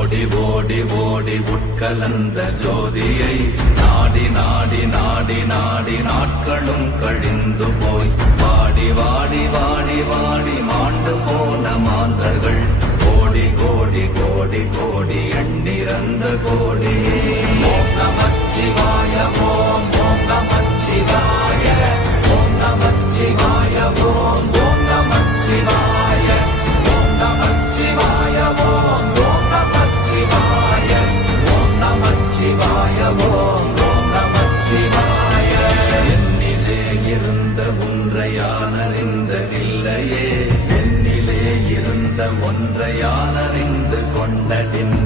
ஓடி ஓடி ஓடி உட்கலந்த ஜோதியை நாடி நாடி நாடி நாடி நாட்களும் கழிந்து போய் வாடி வாடி வாடி வாடி மாண்டு போன மாந்தர்கள் கோடி கோடி கோடி கோடி எண்ணிறந்த கோடி. ஓம் நமச்சிவாய ஓம் ஓம் நமச்சிவாய ஓம் நமச்சிவாய ஓம் ஓம் நமச்சிவாய ஓம் நமச்சிவாய ஓம் ஓம் நமச்சிவாய ஓம் நமச்சிவாய ஓம் ஓம் நமச்சிவாய. என்னிலே இருந்த ஒன்றையானறிந்த இல்லையே, என்னிலே இருந்த ஒன்றையானறிந்து கொண்டடின்